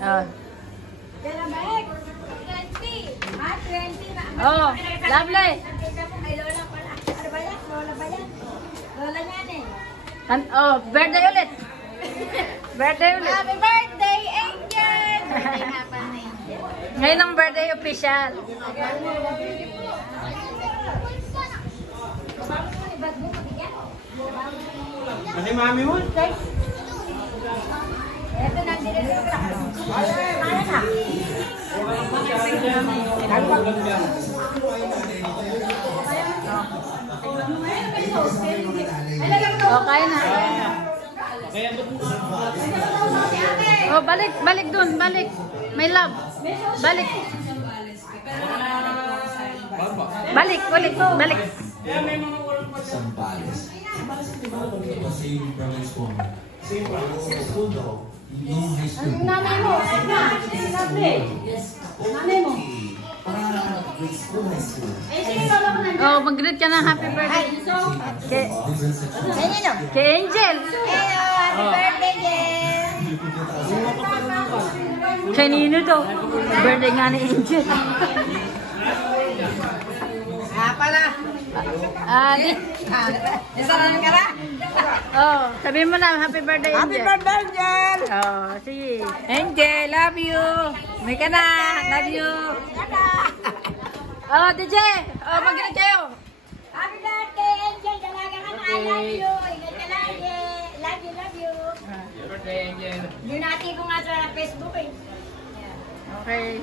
Oh. Kailan ba eh? 20. Ah, 20 na. Oh, lovely. Ay, Lola pala. Ano ba yan? Lola ba yan? Lola yan eh. Oh, birthday ulit. Birthday ulit. Happy birthday, Angel! Birthday nga pa na Angel. Ngayon ang birthday official. Kasi mami mo? Ito na, dinilito ko. Ano na? Oh, kaya na. Oh, balik, balik dun, balik. May love. Balik. Balik, ulit, balik. Sambales. Same primary school. Same primary school though. No high school. Nanay mo, nanay. Nanay mo. Para grade school, high school. Eh, sige, lola ko nandiyan. Oh, mag-greet ka ng happy birthday. Kay, Different sections. Ganyan o. kay Angel. Happy birthday, Angel. Kay Nino to. Birthday nga ni Angel. Pala. Di. Nasaran ka na? Oh, sabihin mo na, happy birthday, Angel. Happy birthday, Angel. Oh, sige. Angel, love you. May ka na. Love you. Oh, DJ. Oh, mag-greet kayo. Happy birthday, Angel. Dalaga ka na. I love you. Ingat ka lagi. Love you, love you. Happy birthday, Angel. Yun natin ko nga sa Facebook eh. Okay.